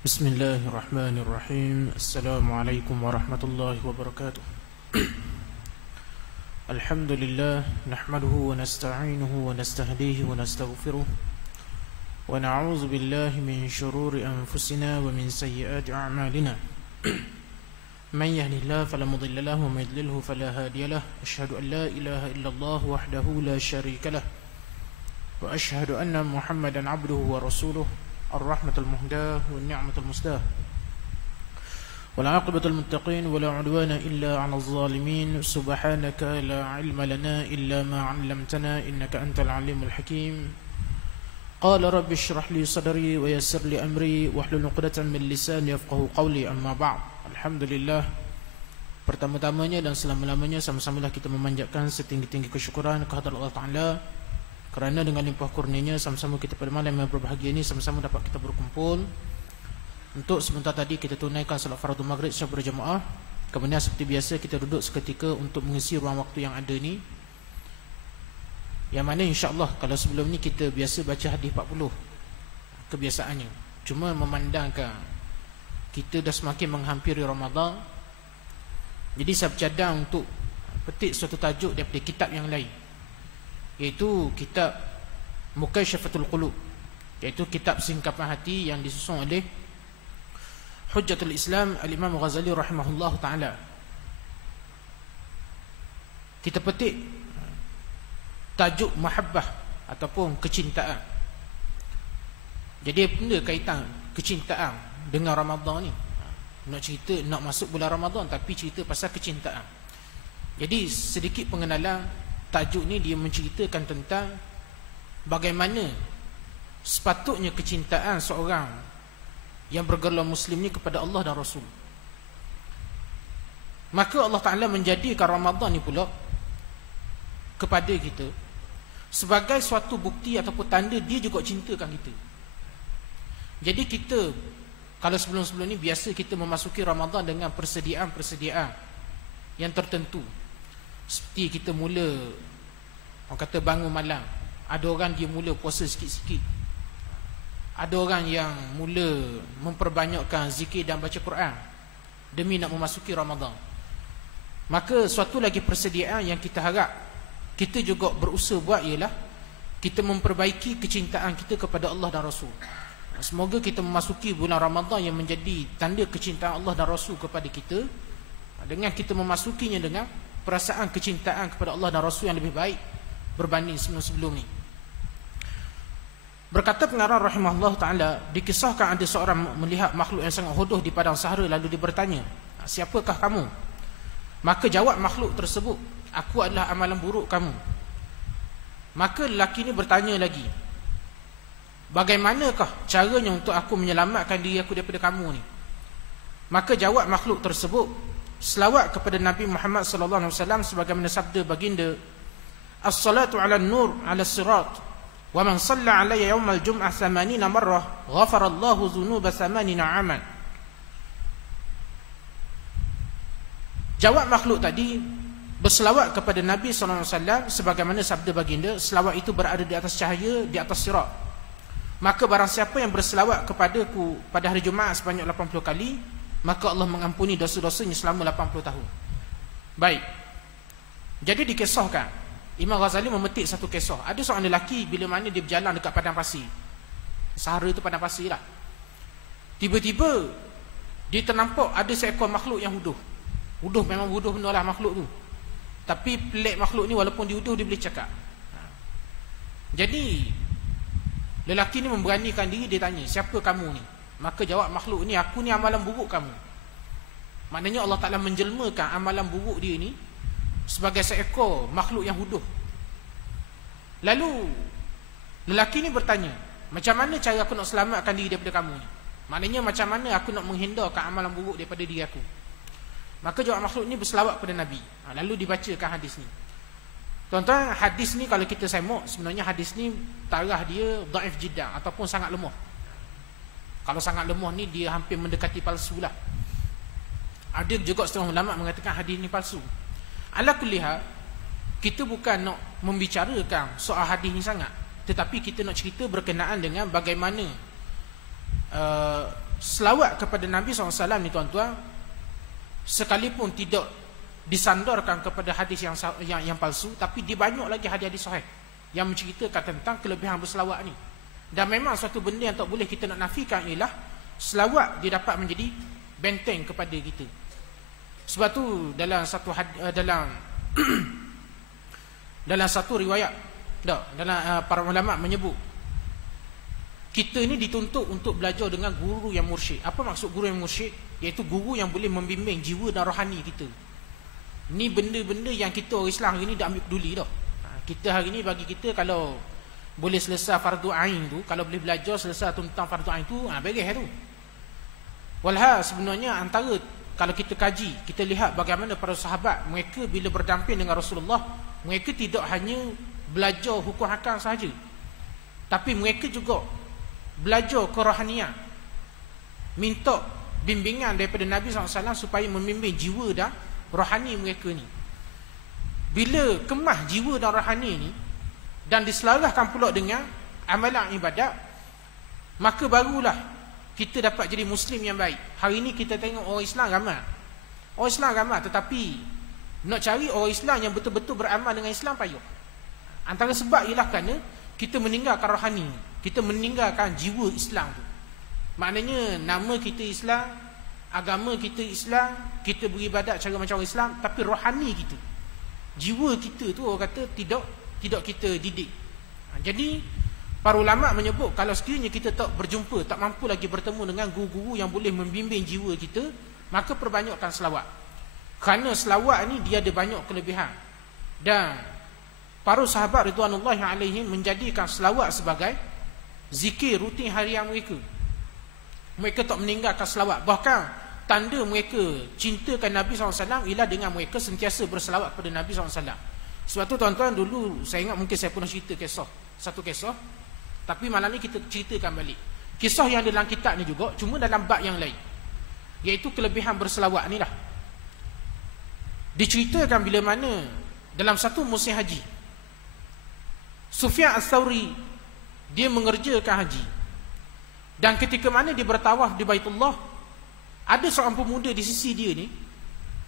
Bismillahirrahmanirrahim. Assalamualaikum warahmatullahi wabarakatuh. Alhamdulillah, nahmaduhu wa nasta'inuhu wa nastahdihi wa nastaghfiruh wa na'udzu billahi min shururi anfusina wa min sayyiati a'malina. Man yahdihillahu fala mudilla lahu wa man yudlilhu fala hadiya lahu. Asyhadu an la ilaha illallah wahdahu la syarika lah wa asyhadu anna Muhammadan 'abduhu wa rasuluh. Ar-rahmatul muhdah wa ni'matul musdah. Wal 'aqibatul muttaqin wa la 'udwana illa 'alal zalimin. Subhanaka la 'ilma lana illa ma 'allamtana innaka antal 'alimul hakim. Qala rabbi shrah li sadri wa yassir li amri wahlul 'uqdatam min lisani yafqahu qawli. Amma ba'd. Alhamdulillah, pertama-tamanya dan selama-lamanya sama-samalah kita memanjatkan setinggi-tinggi kesyukuran kehadrat Allah Ta'ala, kerana dengan limpah kurnianya sama-sama kita pada malam yang berbahagia ini sama-sama dapat kita berkumpul untuk sebentar tadi kita tunaikan salat fardu maghrib secara berjemaah. Kemudian seperti biasa kita duduk seketika untuk mengisi ruang waktu yang ada ni, yang mana insya-Allah kalau sebelum ni kita biasa baca hadis 40 kebiasaannya. Cuma memandangkan kita dah semakin menghampiri Ramadan, jadi saya bercadang untuk petik suatu tajuk daripada kitab yang lain, iaitu kitab Mukasyafatul Qulub, iaitu kitab singkapan hati yang disusun oleh Hujjatul Islam Al-Imam Ghazali rahimahullah ta'ala. Kita petik tajuk mahabbah ataupun kecintaan. Jadi benda kaitan kecintaan dengan Ramadan ni, nak cerita, nak masuk bulan Ramadan tapi cerita pasal kecintaan. Jadi sedikit pengenalan. Tajuk ni dia menceritakan tentang bagaimana sepatutnya kecintaan seorang yang bergelar Muslim ni kepada Allah dan Rasul. Maka Allah Ta'ala menjadikan Ramadan ni pula kepada kita sebagai suatu bukti ataupun tanda dia juga cintakan kita. Jadi kita, kalau sebelum-sebelum ni biasa kita memasuki Ramadan dengan persediaan-persediaan yang tertentu. Seperti kita mula, orang kata bangun malam, ada orang dia mula puasa sikit-sikit, ada orang yang mula memperbanyakkan zikir dan baca Quran demi nak memasuki Ramadan. Maka suatu lagi persediaan yang kita harap kita juga berusaha buat ialah kita memperbaiki kecintaan kita kepada Allah dan Rasul. Semoga kita memasuki bulan Ramadan yang menjadi tanda kecintaan Allah dan Rasul kepada kita, dengan kita memasukinya dengan perasaan kecintaan kepada Allah dan Rasul yang lebih baik berbanding sebelum-sebelum ni. Berkata pengarang rahimahullah ta'ala, dikisahkan ada seorang melihat makhluk yang sangat hodoh di padang sahara, lalu dia bertanya, siapakah kamu? Maka jawab makhluk tersebut, aku adalah amalan buruk kamu. Maka lelaki ni bertanya lagi, bagaimanakah caranya untuk aku menyelamatkan diri aku daripada kamu ni? Maka jawab makhluk tersebut, selawat kepada Nabi Muhammad sallallahu alaihi wasallam sebagaimana sabda baginda, as-salatu 'ala an-nur 'ala as-sirat wa man shalla 'alayya yawmal jum'ah 80 marrah ghafarallahu dhunuba 80 'aman. Jawab makhluk tadi berselawat kepada Nabi sallallahu alaihi wasallam sebagaimana sabda baginda, selawat itu berada di atas cahaya di atas sirat. Maka barang siapa yang berselawat kepadaku pada hari Jumaat sebanyak 80 kali, maka Allah mengampuni dosa-dosanya selama 80 tahun. Baik. Jadi dikisahkan, Imam Ghazali memetik satu kisah. Ada seorang lelaki bila mana dia berjalan dekat padang pasir. Sahara itu padang pasir lah. Tiba-tiba dia ternampak ada seekor makhluk yang huduh. Huduh, memang huduh benar lah makhluk tu. Tapi pelik makhluk ni, walaupun dia huduh dia boleh cakap. Jadi lelaki ni memberanikan diri, dia tanya, siapa kamu ni? Maka jawab makhluk ni, aku ni amalan buruk kamu. Maknanya Allah Ta'ala menjelmakan amalan buruk dia ni sebagai seekor makhluk yang huduh. Lalu lelaki ni bertanya, macam mana cara aku nak selamatkan diri daripada kamu ni? Maknanya macam mana aku nak menghindarkan amalan buruk daripada diri aku? Maka jawab makhluk ni berselawat kepada Nabi. Lalu dibacakan hadis ni. Tuan-tuan, hadis ni kalau kita sembok, sebenarnya hadis ni tarah dia dhaif jiddan ataupun sangat lemah. Kalau sangat lemah ni dia hampir mendekati palsu lah. Ada juga setengah ulama mengatakan hadis ni palsu. Ala kulli hal, kita bukan nak membicarakan soal hadis ni sangat, tetapi kita nak cerita berkenaan dengan bagaimana selawat kepada Nabi SAW ni tuan-tuan, sekalipun tidak disandarkan kepada hadis yang palsu, tapi di banyak lagi hadis-hadis sahih yang menceritakan tentang kelebihan berselawat ni. Dan memang suatu benda yang tak boleh kita nak nafikan ialah selawat dia dapat menjadi benteng kepada kita. Sebab tu dalam satu dalam satu riwayat, dalam para ulama menyebut kita ni dituntut untuk belajar dengan guru yang mursyid. Apa maksud guru yang mursyid? Iaitu guru yang boleh membimbing jiwa dan rohani kita. Ni benda-benda yang kita orang Islam hari ni dah ambil peduli dah. Kita hari ni bagi kita kalau boleh selesai fardu ain tu, kalau boleh belajar selesai tentang fardu ain tu, beres tu. Walhal sebenarnya antara kalau kita kaji, kita lihat bagaimana para sahabat mereka bila berdamping dengan Rasulullah, mereka tidak hanya belajar hukum hakam sahaja, tapi mereka juga belajar kerohanian, minta bimbingan daripada Nabi SAW supaya membimbing jiwa dan rohani mereka ni. Bila kemah jiwa dan rohani ni dan diselaraskan pula dengan amalan ibadat, maka barulah kita dapat jadi Muslim yang baik. Hari ni kita tengok orang Islam ramai. Orang Islam ramai, tetapi nak cari orang Islam yang betul-betul beramal dengan Islam payah. Antara sebab ialah kerana kita meninggalkan rohani, kita meninggalkan jiwa Islam tu. Maknanya nama kita Islam, agama kita Islam, kita beribadat cara macam orang Islam, tapi rohani kita, jiwa kita tu orang kata tidak kita didik. Jadi para ulama menyebut kalau sekiranya kita tak berjumpa, tak mampu lagi bertemu dengan guru-guru yang boleh membimbing jiwa kita, maka perbanyakkan selawat. Kerana selawat ni dia ada banyak kelebihan. Dan para sahabat ridwanullahi alaihim menjadikan selawat sebagai zikir rutin harian mereka. Mereka tak meninggalkan selawat. Bahkan tanda mereka cintakan Nabi SAW ialah dengan mereka sentiasa berselawat pada Nabi SAW. Sebab tu tuan-tuan, dulu saya ingat mungkin saya pernah cerita satu kisah, tapi malam ni kita ceritakan balik kisah yang dalam kitab ni juga, cuma dalam bab yang lain, iaitu kelebihan berselawat ni lah. Diceritakan bila mana dalam satu musim haji, Sufyan Ats-Tsauri dia mengerjakan haji, dan ketika mana dia bertawaf di Baitullah, ada seorang pemuda di sisi dia ni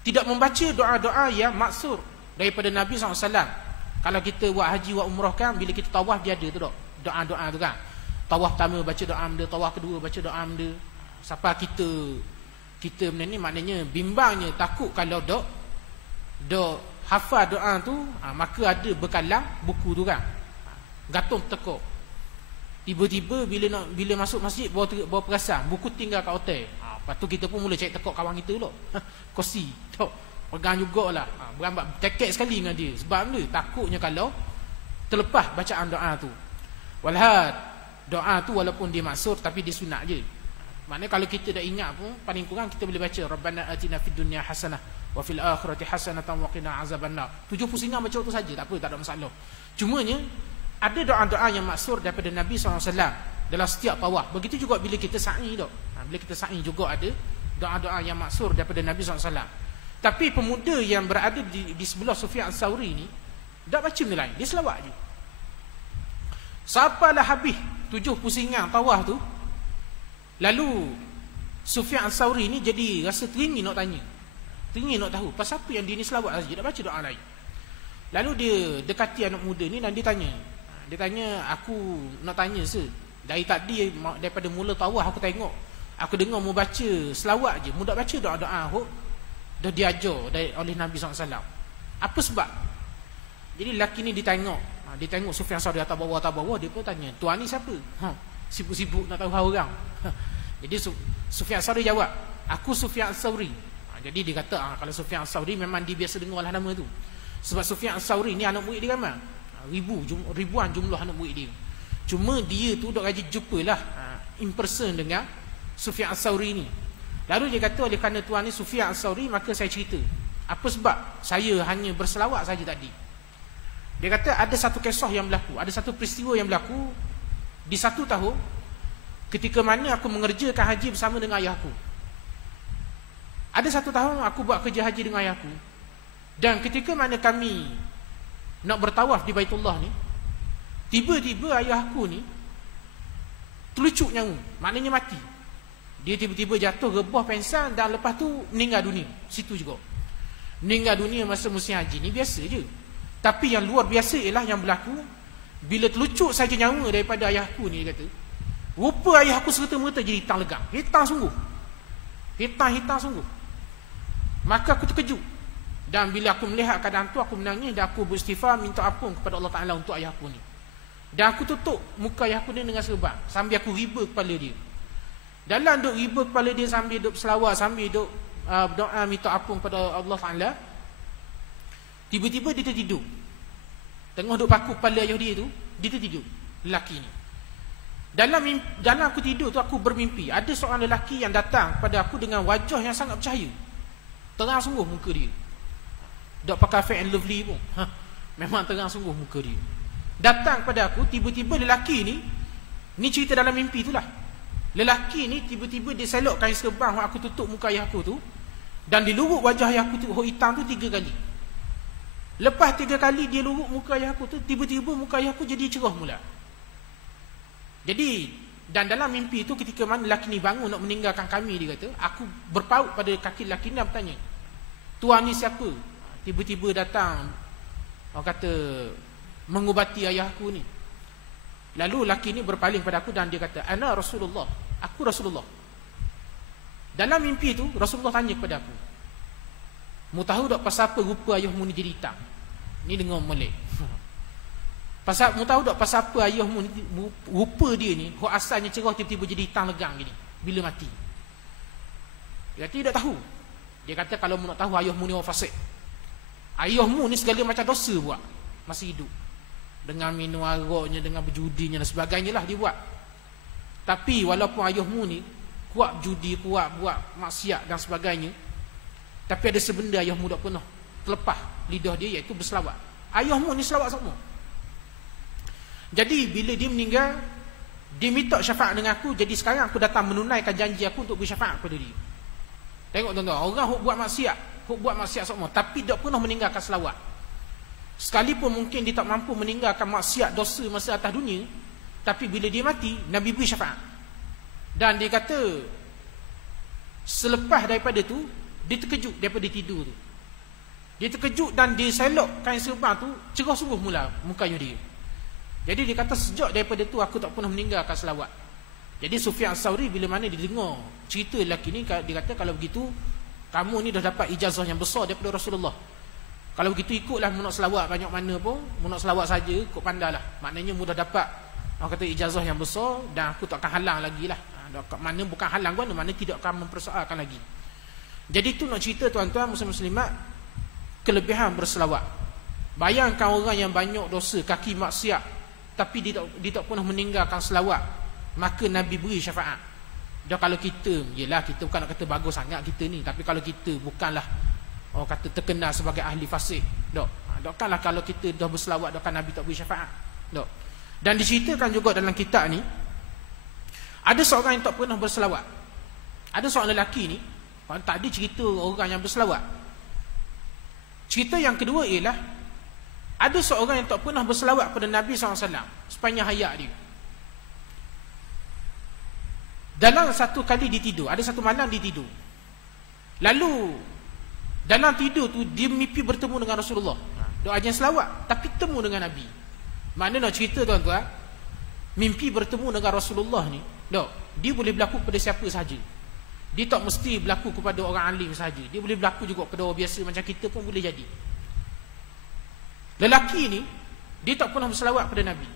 tidak membaca doa-doa yang maksur daripada Nabi SAW. Kalau kita buat haji, buat umrah kan, bila kita tawaf dia ada tu dok, doa-doa tu kan. Tawaf pertama baca doa benda, tawaf kedua baca doa benda. Siapa kita benda ni, maknanya bimbangnya takut kalau dok hafal doa tu, maka ada bekalang buku tu kan, gantung tekuk. Tiba-tiba bila masuk masjid bawa perasan buku tinggal kat hotel. Lepas tu kita pun mula cari tekuk kawan kita dulu. Kursi tok pegang jugalah. Berambat teket sekali dengan dia. Sebab dia takutnya kalau terlepas bacaan doa tu. Walhal doa tu walaupun dia maksur tapi dia sunat je. Maknanya kalau kita dah ingat pun, paling kurang kita boleh baca Rabbana atina fid dunya hasanah wa fil akhirati hasanatan wa qina azabannar. 70 singa baca tu saja, tak apa, tak ada masalah. Cumanya ada doa-doa yang maksur daripada Nabi SAW dalam setiap tawaf. Begitu juga bila kita sa'i dok. Bila kita sa'i juga ada doa-doa yang maksur daripada Nabi SAW. Tapi pemuda yang berada di sebelah Sufyan Ats-Tsauri ni tak baca benda lain, dia selawat je. Sampailah habis 7 pusingan tawaf tu, lalu Sufyan Ats-Tsauri ni jadi rasa teringin nak tanya, teringin nak tahu pasal apa yang dia ni selawat saja, tak baca doa lain. Lalu dia dekati anak muda ni dan dia tanya, aku nak tanya dari tadi, daripada mula tawaf aku tengok, aku dengar mu baca selawat je, mu tak baca doa-doa dah diajar oleh Nabi SAW. Apa sebab? Jadi lelaki ni ditengok Sufyan Ats-Tsauri atas bawah, dia pun tanya, tuan ni siapa? Sibuk-sibuk nak tahu hal orang. Jadi Sufyan Ats-Tsauri jawab, aku Sufyan Ats-Tsauri. Jadi dia kata, kalau Sufyan Ats-Tsauri memang dia biasa dengar lah nama tu. Sebab Sufyan Ats-Tsauri ni anak murid dia ramai, ribuan jumlah anak murid dia. Cuma dia tu dok rajin jumpalah in person dengan Sufyan Ats-Tsauri ni. Lalu dia kata, oleh kerana tuan ni Sufyan Ats-Tsauri, maka saya cerita apa sebab saya hanya berselawat saja tadi. Dia kata ada satu kisah yang berlaku, ada satu peristiwa yang berlaku di satu tahun ketika mana aku mengerjakan haji bersama dengan ayahku. Ada satu tahun aku buat kerja haji dengan ayahku, dan ketika mana kami nak bertawaf di Baitullah ni, tiba-tiba ayahku ni terlucuk nyawa, maknanya mati. Dia tiba-tiba jatuh rebah pengsan dan lepas tu meninggal dunia. Situ juga meninggal dunia masa musim haji ni biasa je. Tapi yang luar biasa ialah yang berlaku bila terlucuk saja nyawa daripada ayahku ni. Dia kata rupa ayahku serta-merta jadi hitam legam, hitam sungguh, hitam sungguh. Maka aku terkejut, dan bila aku melihat keadaan tu aku menangis dan aku beristighfar minta ampun kepada Allah Ta'ala untuk ayahku ni. Dan aku tutup muka ayahku ni dengan serban sambil aku riba kepala dia. Dalam duk riba kepala dia sambil duk selawat, sambil duk berdoa minta ampun kepada Allah Ta'ala, tiba-tiba dia tertidur. Tengah duk paku kepala ayah dia tu, dia tertidur, lelaki ni. Dalam aku tidur tu aku bermimpi ada seorang lelaki yang datang kepada aku dengan wajah yang sangat bercahaya. Terang sungguh muka dia. Tak pakai Fair and Lovely pun. Memang terang sungguh muka dia. Datang kepada aku, tiba-tiba lelaki ni cerita dalam mimpi tu lah. Lelaki ni tiba-tiba dia selok kain serban aku tutup muka ayah aku tu, dan dia luruk wajah ayah aku tu hitam tu 3 kali. Lepas 3 kali dia luruk muka ayah aku tu, tiba-tiba muka ayah aku jadi cerah mula. Jadi, dan dalam mimpi tu ketika mana lelaki ni bangun nak meninggalkan kami, dia kata, aku berpaut pada kaki lelaki ni dan bertanya, tuan ni siapa? Tiba-tiba datang, orang kata, mengubati ayahku ni. Lalu lelaki ni berpaling pada aku dan dia kata, ana Rasulullah, aku Rasulullah. Dalam mimpi tu Rasulullah tanya kepada aku, mu tahu tak pasal apa rupa ayahmu ni jadi hitam? Ni dengar Malay. Pasal mu tahu tak pasal apa ayahmu ni rupa dia ni hok asalnya cerah tiba-tiba jadi hitam legam gini bila mati? Dia kata tak tahu. Dia kata kalau mu nak tahu ayahmu ni orang fasik. Ayahmu ni segala macam dosa buat masih hidup. Dengan minum araknya, dengan berjudinya dan sebagainya lah dia buat. Tapi walaupun ayahmu ni kuat judi, kuat buat maksiat dan sebagainya, tapi ada sebenda ayahmu tak pernah terlepas lidah dia, iaitu berselawat. Ayahmu ni selawat semua. Jadi bila dia meninggal, dia minta syafaat dengan aku. Jadi sekarang aku datang menunaikan janji aku untuk beri syafaat kepada dia. Tengok tuan-tuan, orang hok buat maksiat semua, tapi tak pernah meninggalkan selawat. Sekalipun mungkin dia tak mampu meninggalkan maksiat dosa masa atas dunia, tapi bila dia mati, Nabi beri syafaat. Dan dia kata selepas daripada tu, dia terkejut daripada tidur tu. Dia terkejut dan dia selok kain serban tu, cerah sungguh mula muka dia. Jadi dia kata sejak daripada tu aku tak pernah meninggalkan selawat. Jadi Sufyan As-Sauri bila mana dia dengar cerita lelaki ni, dia kata kalau begitu kamu ni dah dapat ijazah yang besar daripada Rasulullah. Kalau begitu ikutlah mu nak selawat banyak mana pun, mu nak selawat saja kau pandailah. Maknanya mu dah dapat orang kata ijazah yang besar dan aku tak akan halang lagi lah. Mana bukan halang pun, mana tidak akan mempersoalkan lagi. Jadi tu nak cerita tuan-tuan muslim-muslimat kelebihan berselawat. Bayangkan orang yang banyak dosa, kaki maksiat, tapi dia tak pernah meninggalkan selawat, maka Nabi beri syafaat. Dan kalau kita, yelah kita bukan nak kata bagus sangat kita ni, tapi kalau kita bukanlah orang kata terkenal sebagai ahli fasik, dokkanlah kalau kita dah berselawat, dokkan Nabi tak beri syafaat. Dok. Dan diceritakan juga dalam kitab ni, ada seorang yang tak pernah berselawat. Ada seorang lelaki ni, tak ada cerita orang yang berselawat. Cerita yang kedua ialah ada seorang yang tak pernah berselawat pada Nabi SAW sepanjang hayat dia. Dalam satu kali dia tidur, ada satu malam dia tidur. Lalu dalam tidur tu dia mimpi bertemu dengan Rasulullah. Doa yang selawat tapi temu dengan Nabi. Mana nak cerita tuan-tuan, mimpi bertemu dengan Rasulullah ni, dia boleh berlaku pada siapa sahaja. Dia tak mesti berlaku kepada orang alim sahaja. Dia boleh berlaku juga kepada orang biasa macam kita pun boleh jadi. Lelaki ni dia tak pernah berselawat pada Nabi.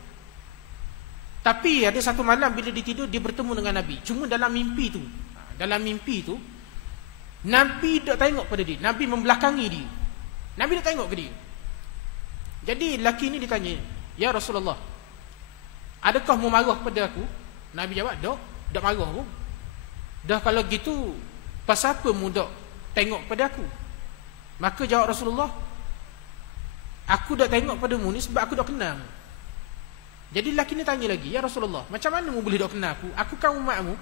Tapi ada satu malam bila dia tidur, dia bertemu dengan Nabi. Cuma dalam mimpi tu, Nabi tak tengok pada dia. Nabi membelakangi dia. Nabi tak tengok ke dia. Jadi lelaki ni ditanya, ya Rasulullah, adakah mu marah pada aku? Nabi jawab, tak marah pun. Dah kalau gitu, pasal apa mu tak tengok pada aku? Maka jawab Rasulullah, Aku dah tengok padamu ni sebab aku dah kenal. Jadi lelaki ni tanya lagi, ya Rasulullah, macam mana mu boleh dah kenal aku? Aku kan umatmu.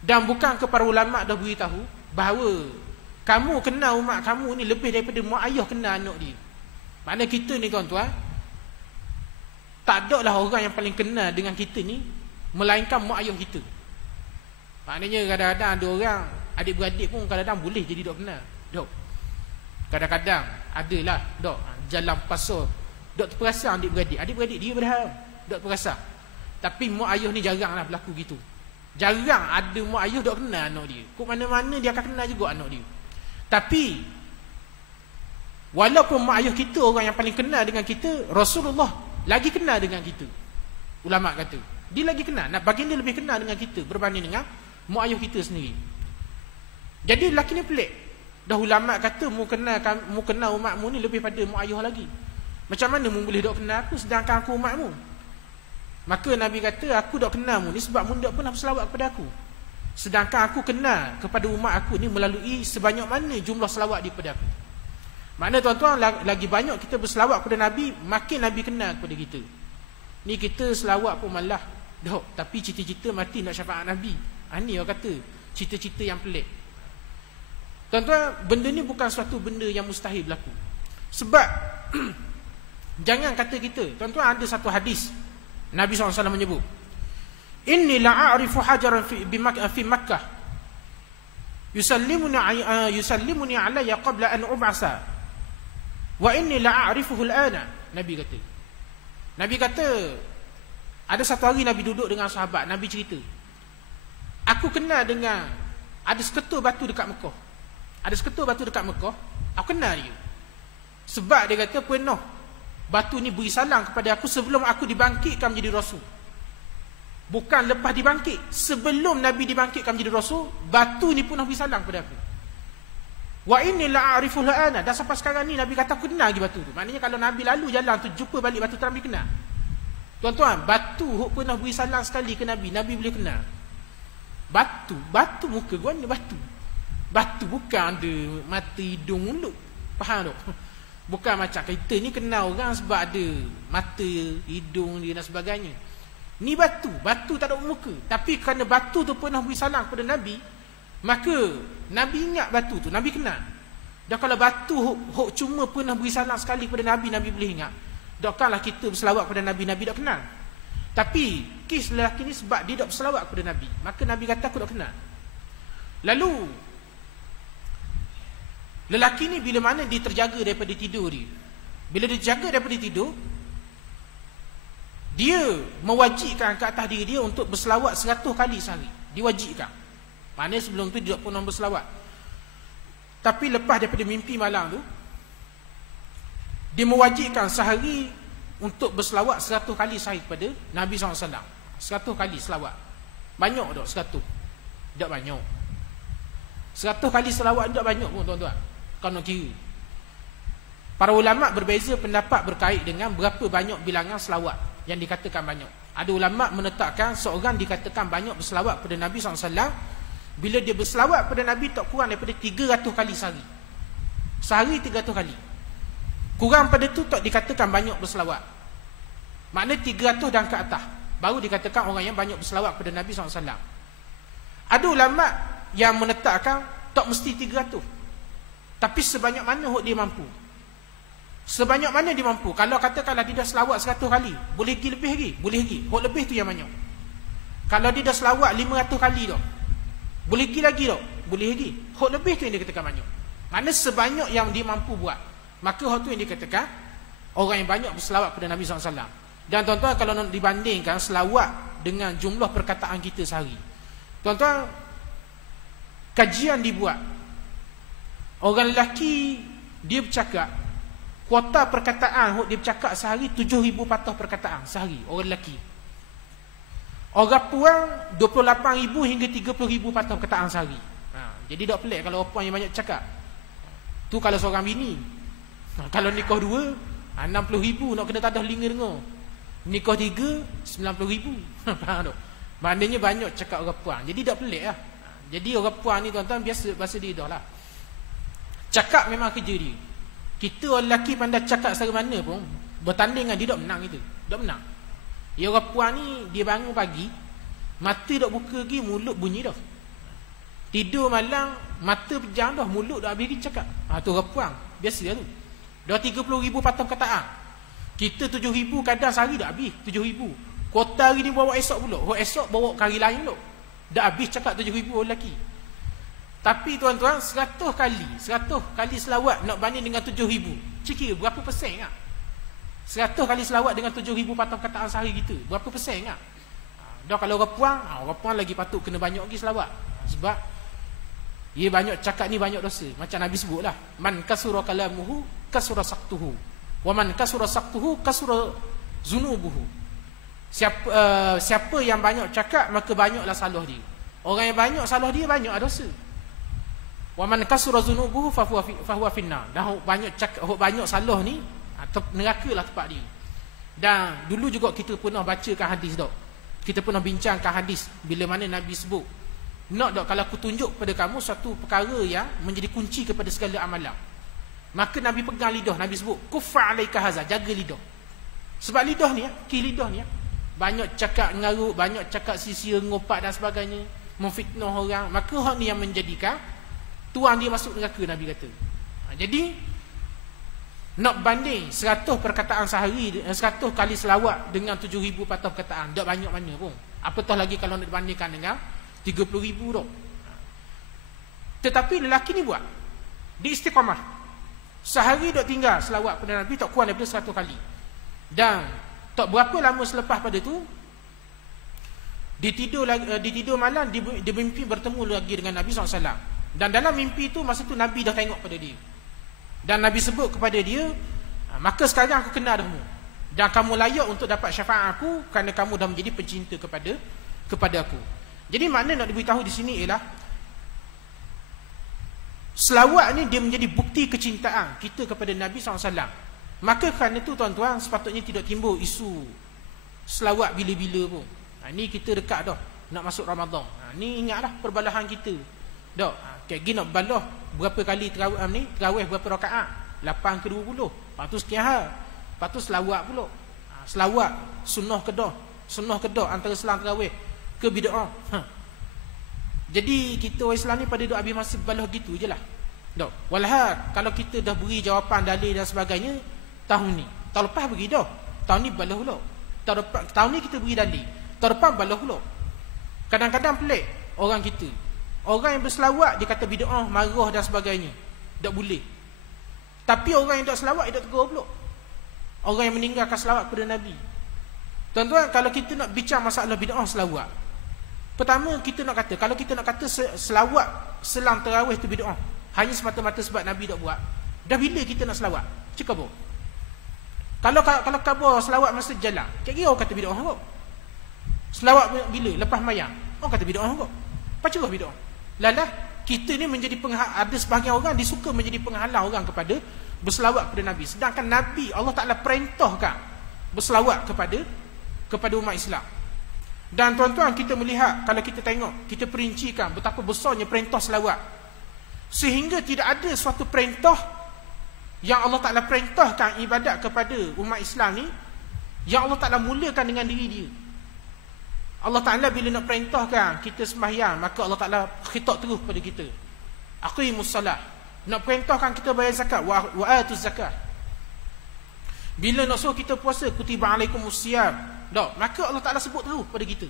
Dan bukan ke para ulama dah beritahu bahawa kamu kenal umat kamu ni lebih daripada mak ayah kenal anak dia. Maknanya kita ni tuan-tuan, tak ada lah orang yang paling kenal dengan kita ni melainkan mak ayah kita. Maknanya kadang-kadang ada orang adik-beradik pun kadang-kadang boleh jadi dok kenal. Dok. Kadang-kadang adalah dok jalan pasar dok terperasan adik-beradik. Adik-beradik dia berharap dok terperasan. Tapi mak ayah ni jaranglah berlaku gitu. Jarang ada mak ayah dok kenal anak dia. Kok mana-mana dia akan kenal juga anak dia. Tapi walaupun mak ayah kita orang yang paling kenal dengan kita, Rasulullah lagi kenal dengan kita. Ulama kata, dia lagi kenal. Nak baginda lebih kenal dengan kita berbanding dengan mak ayah kita sendiri. Jadi lelaki ni pelik. Dah ulama kata mu kenal umatmu ni lebih pada mak ayah lagi. Macam mana mu boleh dok kenal aku sedangkan aku umatmu? Maka Nabi kata, aku dok kenal mu ni sebab mu dok pernah berselawat kepada aku. Sedangkan aku kenal kepada umat aku ni melalui sebanyak mana jumlah selawat daripada aku. Maknanya tuan-tuan, lagi banyak kita berselawat kepada Nabi, makin Nabi kenal kepada kita. Ni kita selawat pun malah dok, tapi cita-cita mati nak syafaat Nabi. Ni orang kata cita-cita yang pelik. Tuan-tuan, benda ni bukan suatu benda yang mustahil berlaku. Sebab jangan kata kita, tuan-tuan, ada satu hadis Nabi SAW menyebut, inni la'arifu hajaran fi Makkah yusallimuni alayya qabla an ub'asa wa inni la'arifuhu al-ana. Nabi kata ada satu hari Nabi duduk dengan sahabat, Nabi cerita, aku kenal dengan ada seketul batu dekat Mekah. Aku kenal dia. Sebab dia kata pernah batu ni beri salam kepada aku sebelum aku dibangkitkan menjadi Rasul. Bukan lepas dibangkit, sebelum Nabi dibangkitkan menjadi Rasul, batu ni pun beri salam kepada aku. Wa inni la'ariful ana. Dan sampai sekarang ni Nabi kata aku kenal lagi batu tu. Maknanya kalau Nabi lalu jalan tu jumpa balik batu tu, Nabi kenal. Tuan-tuan, batu hok pernah beri salam sekali ke Nabi, Nabi boleh kenal. Batu muka gua ni batu. Batu bukan ada mata, hidung, mulut. Faham tak? Bukan macam kita ni kenal orang sebab ada mata, hidung dia dan sebagainya. Ni batu tak ada muka. Tapi kerana batu tu pernah beri salam kepada Nabi, maka Nabi ingat batu tu, Nabi kenal. Dan kalau batu hok cuma pernah beri salam sekali kepada Nabi, Nabi boleh ingat. Dokkanlah kita berselawat kepada Nabi, Nabi tak kenal. Tapi kes lelaki ni sebab dia tak berselawat kepada Nabi, maka Nabi kata aku tak kenal. Lalu lelaki ni bila mana dia terjaga daripada tidur dia. Bila dia terjaga daripada tidur, dia mewajibkan ke atas diri dia untuk berselawat 100 kali sehari. Diwajibkan. Maknanya sebelum tu dia tak pernah berselawat. Tapi lepas daripada mimpi malam tu, dia mewajibkan sehari untuk berselawat 100 kali sehari kepada Nabi SAW. 100 kali selawat. Banyak tak 100? Tak banyak. 100 kali selawat tak banyak pun tuan-tuan, kalau nak kira. Para ulama' berbeza pendapat berkait dengan berapa banyak bilangan selawat yang dikatakan banyak. Ada ulama' menetapkan seorang dikatakan banyak berselawat pada Nabi SAW bila dia berselawat pada Nabi tak kurang daripada 300 kali sehari. Sehari 300 kali. Kurang pada tu tak dikatakan banyak berselawat. Maknanya 300 dan ke atas baru dikatakan orang yang banyak berselawat pada Nabi SAW. Ada ulama' yang menetapkan tak mesti 300, tapi sebanyak mana hok dia mampu. Sebanyak mana dia mampu. Kalau katakanlah dia dah selawat 100 kali, boleh pergi lebih lagi? Boleh pergi. Hok lebih tu yang banyak. Kalau dia dah selawat 500 kali dah, boleh pergi lagi tak? Boleh lagi. Hok lebih tu yang dia katakan banyak. Maknanya sebanyak yang dia mampu buat, maka hok tu yang dikatakan orang yang banyak berselawat pada Nabi SAW. Dan tuan-tuan, kalau nak dibandingkan selawat dengan jumlah perkataan kita sehari, tuan-tuan, kajian dibuat, orang lelaki dia bercakap, kuota perkataan dia bercakap sehari 7,000 patah perkataan sehari, orang lelaki. Orang puan 28,000 hingga 30,000 patah perkataan sehari. Jadi tak pelik kalau orang yang banyak cakap. Tu kalau seorang bini. Kalau nikah 2, 60,000 nak kena tadah telinga dengar. Nikah 3, 90,000. Faham tak? Maknanya banyak cakap orang puan. Jadi tak pelik lah. Jadi orang puan ni tuan-tuan biasa bahasa dia dah lah. Cakap memang kerja dia. Kita orang lelaki pandai cakap secara mana pun, bertanding dengan dia tak menang kita. Tak menang. Ya orang puan ni, dia bangun pagi, mata tak buka lagi, mulut bunyi dah. Tidur malam, mata pejam dah, mulut dah habis lagi cakap. Tu orang puan. Biasa tu. Dah 30,000 patah perkataan. Kita 7,000 kadang sehari dah habis. 7,000. Kota hari ni bawa esok pula. Esok bawa ke hari lain pula. Dah habis cakap 7,000 orang lelaki. Tapi tuan-tuan, 100 kali selawat nak banding dengan 7,000. Cikir berapa persen tak? 100 kali selawat dengan 7,000 patah perkataan sehari kita. Berapa persen tak? Dah kalau orang puan lagi patut kena banyak lagi selawat. Sebab dia banyak cakap ni banyak dosa. Macam Nabi sebut lah. Man kasura kalamuhu kasura saktuhu. Wa man kasura saktuhu kasura zunubuhu. Siapa yang banyak cakap, maka banyaklah salah dia. Orang yang banyak salah dia, banyak dosa. Wa man kasura zunubuhu fahuwa finnar. Dah banyak cakap, banyak salah ni, nerakalah tempat dia. Dan dulu juga kita pernah bacakan hadis dok. Kita pernah bincangkan hadis bila mana Nabi sebut, nak dok kalau aku tunjuk kepada kamu satu perkara yang menjadi kunci kepada segala amalan. Maka Nabi pegang lidah, Nabi sebut kuffa alaika haza, jaga lidah. Sebab lidah ni, lidah ni banyak cakap ngarut, banyak cakap sia-sia, ngopak dan sebagainya, memfitnah orang, maka hal ni yang menjadikan tuan dia masuk neraka, Nabi kata. Jadi nak banding 100 perkataan sehari, 100 kali selawat dengan 7,000 patah perkataan, tak banyak mana pun. Apatah lagi kalau nak dibandingkan dengan 30,000 tu. Tetapi lelaki ni buat, dia istiqamah. Sehari dok tinggal selawat pada Nabi tak kurang daripada 100 kali. Dan tak berapa lama selepas pada tu, dia tidur malam, dia mimpi bertemu lagi dengan Nabi SAW. Dan dalam mimpi tu, masa tu Nabi dah tengok pada dia. Dan Nabi sebut kepada dia, maka sekarang aku kenal kamu, dan kamu layak untuk dapat syafaat aku, kerana kamu dah menjadi pencinta kepada aku. Jadi makna nak diberitahu di sini ialah selawat ni dia menjadi bukti kecintaan kita kepada Nabi SAW. Maka kerana itu tuan-tuan, sepatutnya tidak timbul isu selawat bila-bila pun. Ni kita dekat dah nak masuk Ramadan. Ni ingatlah perbalahan kita dah. Kayak gini nak balah berapa kali terawih berapa rakaat? 8 ke 20. Lepas tu sekian hal. Lepas tu selawat pula. Selawat sunnah kedah antara selang terawih ke bid'ah. Jadi kita orang Islam ni pada duk habis masa balah gitu je lah. Dok. Walhal kalau kita dah beri jawapan dalil dan sebagainya tahun ni. Tahun lepas beri dah. Tahun ni balah pula. Tahun ni kita beri dalil. Tahun depan balah pula. Kadang-kadang pelik orang kita. Orang yang berselawat dia kata bid'ah, marah dan sebagainya. Tak boleh. Tapi orang yang tak selawat dia tak tegur pula. Orang yang meninggalkan selawat kepada Nabi. Tuan-tuan, kalau kita nak bincang masalah bid'ah selawat, pertama kita nak kata, kalau kita nak kata selawat selang tarawih tu bid'ah, hanya semata-mata sebab Nabi tak buat, dah bila kita nak selawat? Cakap apa? Kalau khabar selawat masa jalan, kira orang kata bid'ah kok. Selawat bila? Lepas mayang, orang kata bid'ah kok. Pacarah bid'ah. Lalah, kita ni menjadi ada sebahagian orang disuka menjadi penghalang orang kepada berselawat kepada Nabi. Sedangkan Nabi, Allah Ta'ala perintahkan berselawat kepada umat Islam. Dan tuan-tuan, kita melihat, kalau kita tengok, kita perincikan betapa besarnya perintah selawat. Sehingga tidak ada suatu perintah yang Allah Ta'ala perintahkan ibadat kepada umat Islam ni, yang Allah Ta'ala mulakan dengan diri dia. Allah Ta'ala bila nak perintahkan kita sembahyang, maka Allah Ta'ala khitab terus pada kita, aqimus salah. Nak perintahkan kita bayar zakat, wa atuz zakat. Bila nak suruh kita puasa, kutiba alaikumus siyam, maka Allah Ta'ala sebut terus pada kita.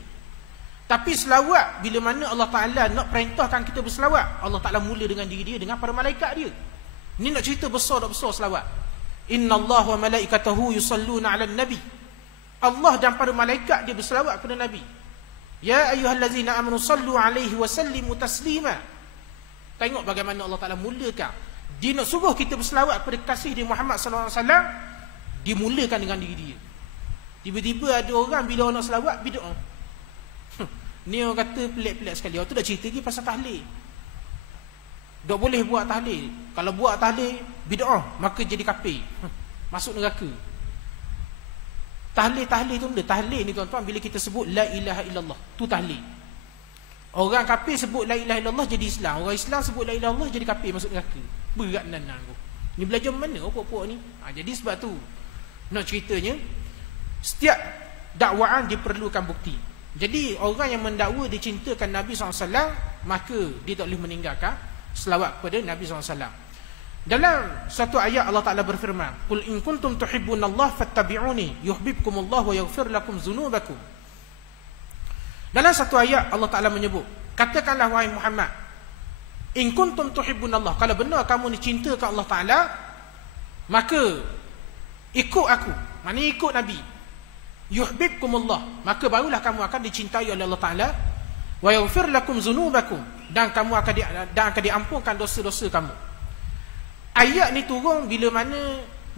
Tapi selawat, bila mana Allah Ta'ala nak perintahkan kita berselawat, Allah Ta'ala mula dengan diri dia, dengan para malaikat dia. Ini nak cerita besar tak besar selawat. Inna Allah wa malaikatahu yusalluna ala nabi. Allah dan para malaikat dia berselawat kepada Nabi. Ya ayyuhallazina amanu sallu alaihi wa sallimu taslima. Tengok bagaimana Allah Ta'ala mulakan. Dia nak suruh kita berselawat kepada kasih dia Muhammad SAW, dimulakan dengan diri dia. Tiba-tiba ada orang bila orang nak selawat, bid'ah. Ni orang kata pelik-pelik sekali. Orang tu dah cerita lagi pasal tahlil. Tak boleh buat tahlil. Kalau buat tahlil bid'ah, maka jadi kafir, masuk neraka. Tahlil tu benda. Tahlil ni tuan-tuan, bila kita sebut la ilaha illallah, tu tahlil. Orang kafir sebut la ilaha illallah jadi Islam. Orang Islam sebut la ilaha illallah jadi kafir, masuk neraka. Berat nanan tu. Ni belajar mana pokok-pokok ni? Jadi sebab tu nak ceritanya, setiap dakwaan diperlukan bukti. Jadi orang yang mendakwa dicintakan Nabi SAW, maka dia tak boleh meninggalkan selawat kepada Nabi SAW. Dalam satu ayat Allah Ta'ala berfirman, "Qul in kuntum tuhibbunallaha fattabi'uni yuhibbukumullah wa yaghfir lakum dzunubakum." Dalam satu ayat Allah Ta'ala menyebut, katakanlah wahai Muhammad, in kuntum tuhibbunallah, kalau benar kamu ni cinta ke Allah Ta'ala, maka ikut aku, maknanya ikut Nabi. Yuhibbukumullah, maka barulah kamu akan dicintai oleh Allah Ta'ala. Wa yaghfir lakum dzunubakum, dan kamu akan diampunkan dosa-dosa kamu. Ayat ni turun bila mana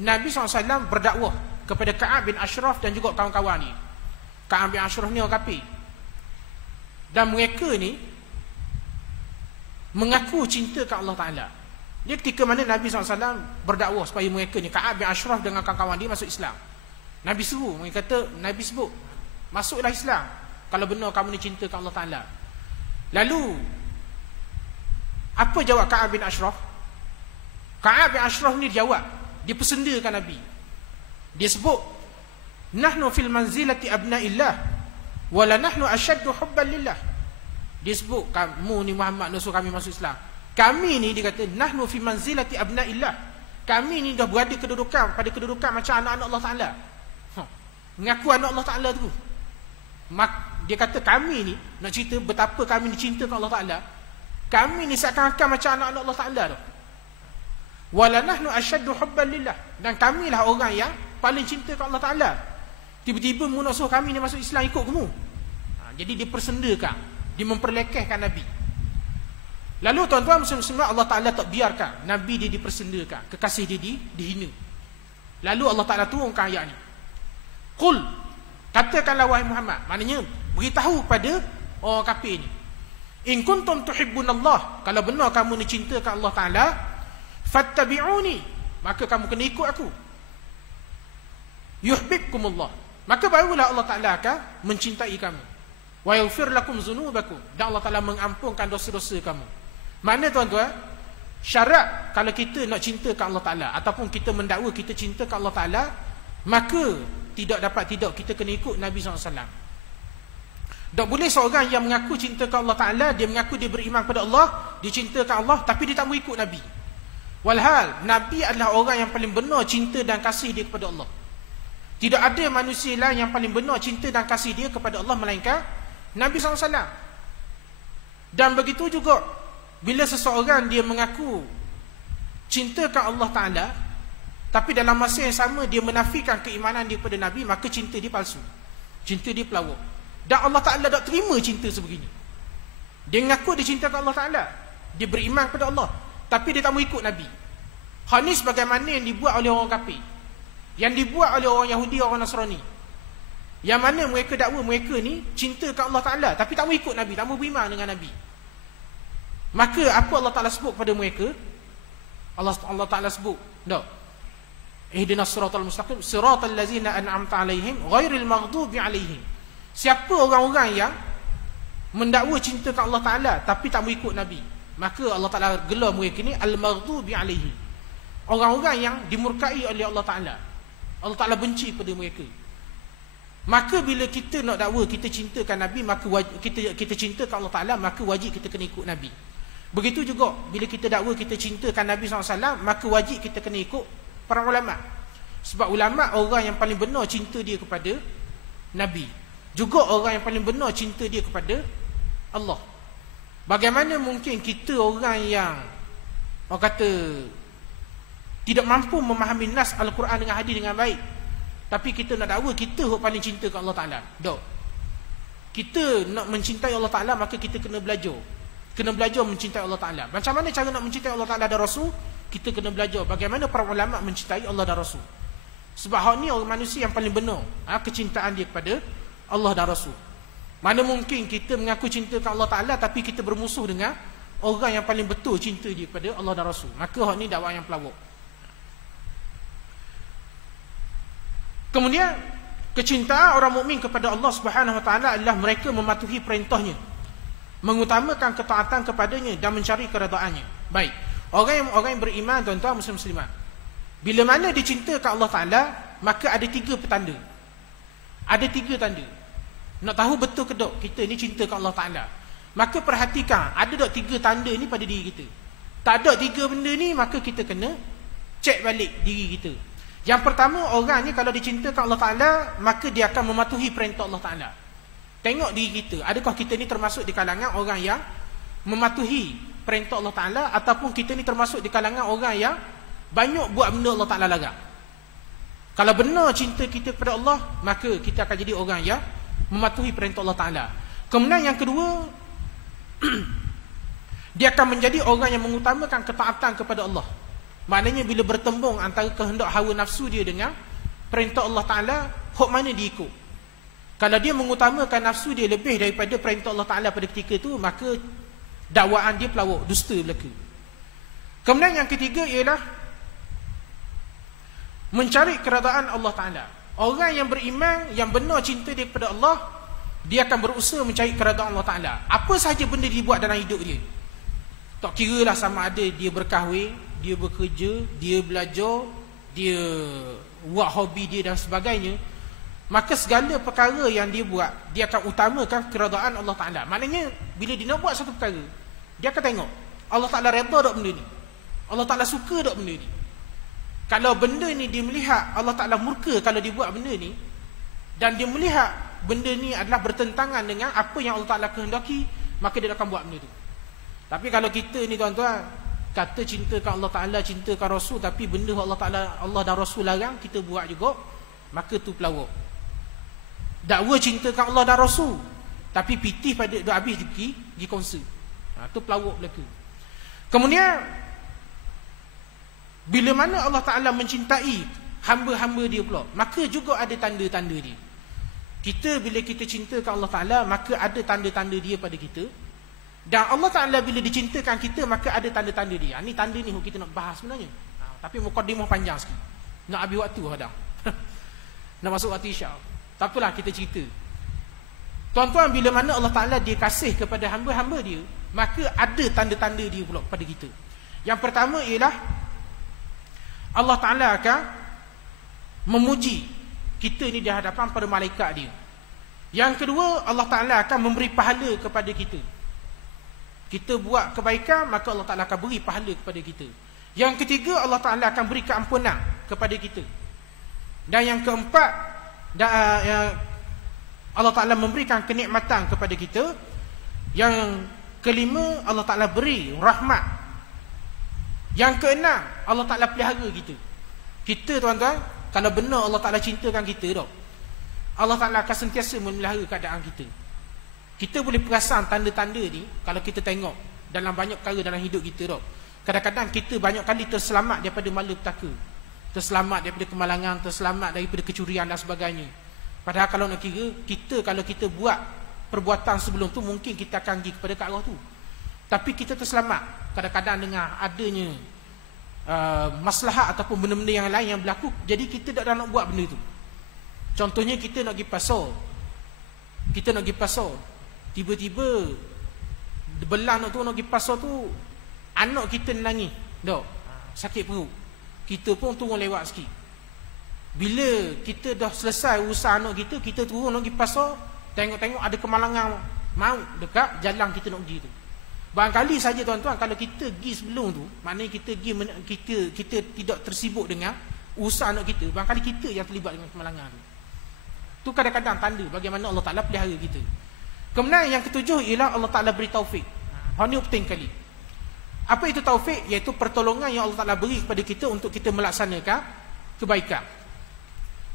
Nabi SAW berdakwah kepada Ka'ab bin Ashraf dan juga kawan-kawan ni. Ka'ab bin Ashraf ni orang kafir, dan mereka ni mengaku cinta ke Allah Ta'ala. Dia ketika mana Nabi SAW berdakwah supaya mereka ni, Ka'ab bin Ashraf dengan kawan-kawan dia masuk Islam, Nabi suruh, mereka kata, Nabi sebut, masuklah Islam kalau benar kamu ni cinta ke Allah Ta'ala. Lalu apa jawab Ka'ab bin Ashraf? Ka'ab bin Ashraf ni jawab, dia persendakan Nabi. Dia sebut, nahnu fil manzilati abna'illah wala nahnu ashaddu hubban lillah. Dia sebut, kamu ni Muhammad nak suruh kami masuk Islam. Kami ni, dia kata, nahnu fi manzilati abna'illah, kami ni dah berada pada kedudukan macam anak-anak Allah Ta'ala. Mengaku anak Allah Ta'ala tu. Dia kata kami ni, nak cerita betapa kami ni cinta ke Allah Ta'ala, kami ni seakan-akan macam anak-anak Allah Ta'ala tu. Wala nahnu ashaddu hubban lillah, dan kamilah orang yang paling cinta ke Allah Ta'ala. Tiba-tiba mu nak suruh kami ni masuk Islam, ikut kamu. Jadi dia persendakan, dia memperlekehkan Nabi. Lalu tuan-tuan muslim-muslimat, Allah Ta'ala tak biarkan Nabi dia dipersendakan, kekasih dia dihina. Lalu Allah Ta'ala turunkan ayat ni, Qul, katakanlah wahai Muhammad, maknanya beritahu kepada orang kafir ni, in kuntum tuhibbunallah, kalau benar kamu ni cinta ke Allah Ta'ala, fattabi'uni, maka kamu kena ikut aku. Yuhibbukumullah, maka barulah Allah Ta'ala akan mencintai kamu. Wa yaghfir lakum dzunubakum, dan Allah Ta'ala mengampunkan dosa-dosa kamu. Makna tuan-tuan, syarat kalau kita nak cinta ke Allah Ta'ala, ataupun kita mendakwa kita cinta ke Allah Ta'ala, maka tidak kita kena ikut Nabi SAW. Tak boleh seorang yang mengaku cinta ke Allah Ta'ala, dia mengaku dia beriman kepada Allah, dia cinta ke Allah, tapi dia tak mau ikut Nabi. Walhal Nabi adalah orang yang paling benar cinta dan kasih dia kepada Allah. Tidak ada manusia lain yang paling benar cinta dan kasih dia kepada Allah melainkan Nabi SAW. Dan begitu juga bila seseorang dia mengaku cinta ke Allah Ta'ala, tapi dalam masa yang sama dia menafikan keimanan dia kepada Nabi, maka cinta dia palsu, cinta dia pelawak. Dan Allah Ta'ala tak terima cinta sebegini. Dia mengaku dia cinta ke Allah Ta'ala, dia beriman kepada Allah, tapi dia tak mau ikut Nabi. Hal ni sebagaimana yang dibuat oleh orang kafir, yang dibuat oleh orang Yahudi, orang Nasrani, yang mana mereka dakwa mereka ni cinta ke Allah Ta'ala, tapi tak mau ikut Nabi, tak mau beriman dengan Nabi. Maka apa Allah Ta'ala sebut kepada mereka? Allah Ta'ala sebut, tak, ihdinas siratal mustaqim, siratal ladzina an'amta alaihim ghairil maghdubi alaihim. Siapa orang-orang yang mendakwa cinta ke Allah Ta'ala tapi tak mau ikut Nabi, maka Allah Ta'ala gelar mereka ni al-maghdubi alaihim, orang-orang yang dimurkai oleh Allah Ta'ala. Allah Ta'ala benci pada mereka. Maka bila kita nak dakwa kita cintakan Nabi, maka kita cintakan Allah Ta'ala, maka wajib kita kena ikut Nabi. Begitu juga bila kita dakwa kita cintakan Nabi SAW, maka wajib kita kena ikut para ulama. Sebab ulama orang yang paling benar cinta dia kepada Nabi, juga orang yang paling benar cinta dia kepada Allah. Bagaimana mungkin kita orang yang orang kata tidak mampu memahami nas Al-Quran dengan hadis dengan baik, tapi kita nak dakwa kita paling cinta ke Allah Ta'ala? Tak. Kita nak mencintai Allah Ta'ala, maka kita kena belajar mencintai Allah Ta'ala. Macam mana cara nak mencintai Allah Ta'ala dan Rasul? Kita kena belajar bagaimana para ulama mencintai Allah dan Rasul. Sebab hak ni orang manusia yang paling benar kecintaan dia kepada Allah dan Rasul. Mana mungkin kita mengaku cinta ke Allah Ta'ala, tapi kita bermusuh dengan orang yang paling betul cinta dia kepada Allah dan Rasul. Maka hak ni dakwah yang pelawak. Kemudian kecintaan orang mukmin kepada Allah Subhanahu Wa Ta'ala adalah mereka mematuhi perintahnya, mengutamakan ketaatan kepadanya dan mencari keredaannya. Baik, orang yang beriman, tuan-tuan muslim-muslimat, Bila mana dia cinta ke Allah Ta'ala, maka ada 3 petanda. Ada 3 tanda. Nak tahu betul ke tak kita ni cinta ke Allah Ta'ala, maka perhatikan, ada tak 3 tanda ni pada diri kita. Tak ada 3 benda ni, maka kita kena cek balik diri kita. Yang pertama, orang ni kalau dia cinta ke Allah Ta'ala, maka dia akan mematuhi perintah Allah Ta'ala. Tengok diri kita, adakah kita ni termasuk di kalangan orang yang mematuhi perintah Allah Ta'ala, ataupun kita ni termasuk di kalangan orang yang banyak buat benda Allah Ta'ala larang. Kalau benar cinta kita kepada Allah, maka kita akan jadi orang yang mematuhi perintah Allah Ta'ala. Kemudian yang kedua, dia akan menjadi orang yang mengutamakan ketaatan kepada Allah. Maknanya bila bertembung antara kehendak hawa nafsu dia dengan perintah Allah Ta'ala, hok mana dia ikut. Kalau dia mengutamakan nafsu dia lebih daripada perintah Allah Ta'ala pada ketika itu, maka dakwaan dia pelawak, dusta belaka. Kemudian yang ketiga ialah mencari keredaan Allah Ta'ala. Orang yang beriman, yang benar cinta dia kepada Allah, dia akan berusaha mencari keredaan Allah Ta'ala. Apa sahaja benda dia buat dalam hidup dia, tak kira lah sama ada dia berkahwin, dia bekerja, dia belajar, dia buat hobi dia dan sebagainya, maka segala perkara yang dia buat, dia akan utamakan keredaan Allah Ta'ala. Maknanya bila dia nak buat satu perkara, dia akan tengok Allah Ta'ala redha tak benda ni, Allah Ta'ala suka tak benda ni. Kalau benda ni dia melihat Allah Ta'ala murka kalau dia buat benda ni, dan dia melihat benda ni adalah bertentangan dengan apa yang Allah Ta'ala kehendaki, maka dia akan buat benda tu. Tapi kalau kita ni tuan-tuan kata cintakan Allah Ta'ala, cintakan Rasul, tapi benda Allah Ta'ala, Allah dan Rasul larang, kita buat juga, maka tu pelawak. Dakwa cintakan Allah dan Rasul, tapi pitih pada dah habis pergi kongsi. Tu pelawak belaka. Kemudian bila mana Allah Ta'ala mencintai hamba-hamba dia pula, maka juga ada tanda-tanda dia. Kita bila kita cintakan Allah Ta'ala, maka ada tanda-tanda dia pada kita. Dan Allah Ta'ala bila dicintakan kita, maka ada tanda-tanda dia. Ini tanda ni kita nak bahas sebenarnya, tapi mukadimah panjang sikit, nak habis waktu dah. Nak masuk waktu isyak. Tak apalah, kita cerita. Tuan-tuan, bila mana Allah Ta'ala dia kasih kepada hamba-hamba dia, maka ada tanda-tanda dia pula pada kita. Yang pertama ialah Allah Ta'ala akan memuji kita ni di hadapan para malaikat dia. Yang kedua, Allah Ta'ala akan memberi pahala kepada kita. Kita buat kebaikan, maka Allah Ta'ala akan beri pahala kepada kita. Yang ketiga, Allah Ta'ala akan beri keampunan kepada kita. Dan yang keempat, Allah Ta'ala memberikan kenikmatan kepada kita. Yang kelima, Allah Ta'ala beri rahmat. Yang keenam, Allah Ta'ala pelihara kita. Kita tuan-tuan, kalau benar Allah Ta'ala cintakan kita tak, Allah Ta'ala akan sentiasa memelihara keadaan kita. Kita boleh perasan tanda-tanda ni kalau kita tengok dalam banyak perkara dalam hidup kita tak. Kadang-kadang kita banyak kali terselamat daripada malapetaka, terselamat daripada kemalangan, terselamat daripada kecurian dan sebagainya. Padahal kalau nak kira, kita kalau kita buat perbuatan sebelum tu, mungkin kita akan pergi kepada ke arah tu. Tapi kita terselamat kadang-kadang dengan adanya maslahat ataupun benda-benda yang lain yang berlaku, jadi kita tak nak buat benda tu. Contohnya kita nak pergi pasar, tiba-tiba belah nak pergi pasar tu, anak kita nangis dok, sakit perut, kita pun turun lewat sikit. Bila kita dah selesai urusan anak kita turun nak pergi pasar, tengok-tengok ada kemalangan maut dekat jalan kita nak pergi tu. Barangkali saja tuan-tuan, kalau kita pergi sebelum tu, maknanya kita tidak tersibuk dengan urusan anak kita, barangkali kita yang terlibat dengan kemalangan tu. Tu kadang-kadang tanda bagaimana Allah Ta'ala pelihara kita. Kemudian yang ketujuh ialah Allah Ta'ala beri taufik. Ini penting kali. Apa itu taufik? Iaitu pertolongan yang Allah Ta'ala beri kepada kita untuk kita melaksanakan kebaikan.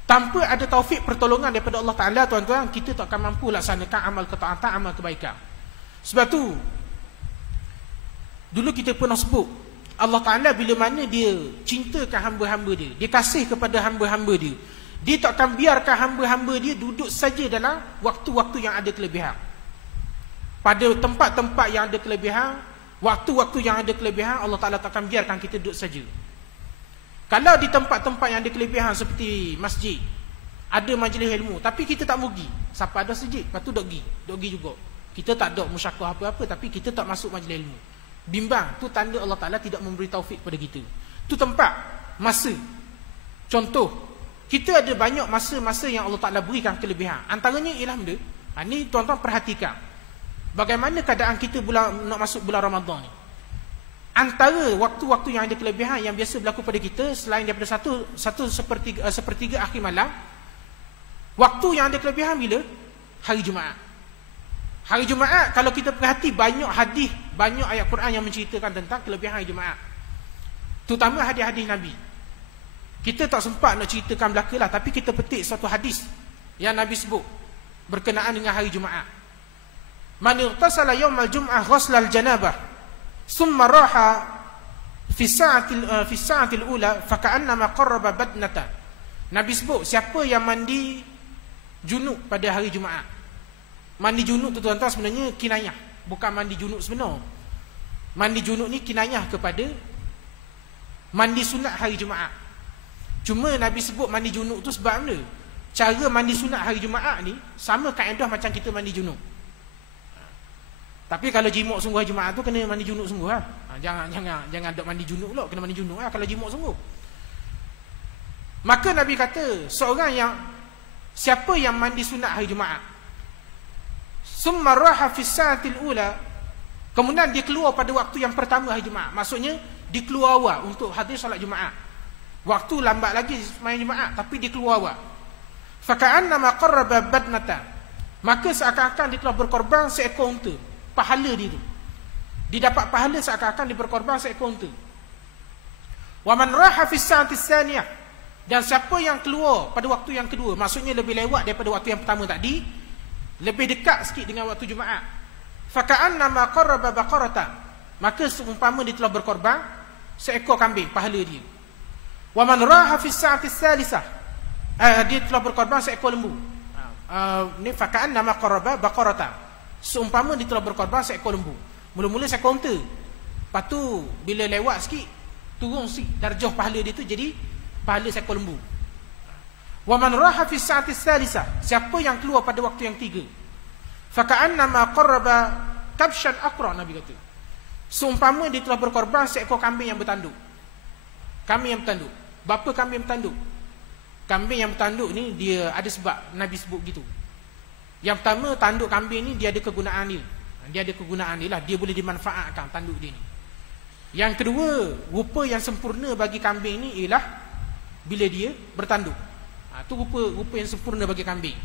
Tanpa ada taufik pertolongan daripada Allah Ta'ala, tuan-tuan, kita tak akan mampu laksanakan amal ketaatan, amal kebaikan. Sebab tu dulu kita pernah sebut, Allah Ta'ala bila mana dia cintakan hamba-hamba dia, dia kasih kepada hamba-hamba dia, dia tak akan biarkan hamba-hamba dia duduk saja dalam waktu-waktu yang ada kelebihan. Pada tempat-tempat yang ada kelebihan, waktu-waktu yang ada kelebihan, Allah Ta'ala tak akan biarkan kita duduk saja. Kalau di tempat-tempat yang ada kelebihan seperti masjid, ada majlis ilmu, tapi kita tak mau pergi, siapa ada masjid, lepas tu dok pergi juga. Kita tak ada musyawarah apa-apa, tapi kita tak masuk majlis ilmu, bimbang, tu tanda Allah Ta'ala tidak memberi taufik pada kita. Tu tempat, masa Contoh, kita ada banyak masa-masa yang Allah Ta'ala berikan kelebihan. Antaranya ialah benda, ni tuan-tuan perhatikan bagaimana keadaan kita nak masuk bulan Ramadan ni. Antara waktu-waktu yang ada kelebihan yang biasa berlaku pada kita, selain daripada sepertiga akhir malam, waktu yang ada kelebihan bila? Hari Jumaat. Hari Jumaat, kalau kita perhati, banyak hadis, banyak ayat Quran yang menceritakan tentang kelebihan hari Jumaat, terutama hadis-hadis Nabi. Kita tak sempat nak ceritakan belaka lah, tapi kita petik satu hadis yang Nabi sebut berkenaan dengan hari Jumaat. Man irtasala yawmal jum'ah ghaslal janabah summa raha fi sa'atil ula faka'annama qarraba badnatan. Nabi sebut, siapa yang mandi junub pada hari Jumaat. Mandi junub tu tuan-tuan sebenarnya kinayah, bukan mandi junub sebenar. Mandi junub ni kinayah kepada mandi sunat hari Jumaat. Cuma Nabi sebut mandi junub tu sebab mana? Cara mandi sunat hari Jumaat ni sama kaedah macam kita mandi junub. Tapi kalau jimuk sungguh hari Jumaat tu kena mandi junub sungguh lah. Jangan dok mandi junub pula, kena mandi junub lah kalau jimuk sungguh. Maka Nabi kata, siapa yang mandi sunat hari Jumaat, summa raha fi sa'atil ula, kemudian dia keluar pada waktu yang pertama hari Jumaat. Maksudnya dia keluar awal untuk hadir solat Jumaat. Waktu lambat lagi main Jumaat, tapi dia keluar awal. Faka'annama qarraba badnatan, maka seakan-akan dia telah berkorban seekor unta. Pahala dia tu, dia dapat pahala seakan-akan dia berkorban seekor unta. Wa man raha fi sa'atis tsaniyah, dan siapa yang keluar pada waktu yang kedua, maksudnya lebih lewat daripada waktu yang pertama tadi, lebih dekat sikit dengan waktu Jumaat, faka'annama qarraba baqaratan, maka seumpama dia telah berkorban seekor kambing, pahala dia. Wa man raha fi sa'atis tsalisah, dia telah berkorban seekor lembu. Ni faka'annama qarraba baqaratan, seumpama dia telah berkorban seekor lembu. Mula-mula seekor unta, lepas tu bila lewat sikit, turun sikit darjah pahala dia tu jadi pahala seekor lembu. Wa man raha fi sa'atis tsalisah, siapa yang keluar pada waktu yang tiga, faka'annama qarraba kabshan aqra, Nabi kata, seumpama dia telah berkorban seekor kambing yang bertanduk. Kambing yang bertanduk. Berapa kambing bertanduk? Kambing yang bertanduk ni dia ada sebab Nabi sebut gitu. Yang pertama, tanduk kambing ni dia ada kegunaan dia. Dia ada kegunaan dia lah, dia boleh dimanfaatkan tanduk dia ni. Yang kedua, rupa yang sempurna bagi kambing ni ialah bila dia bertanduk. Tu rupa yang sempurna bagi kambing.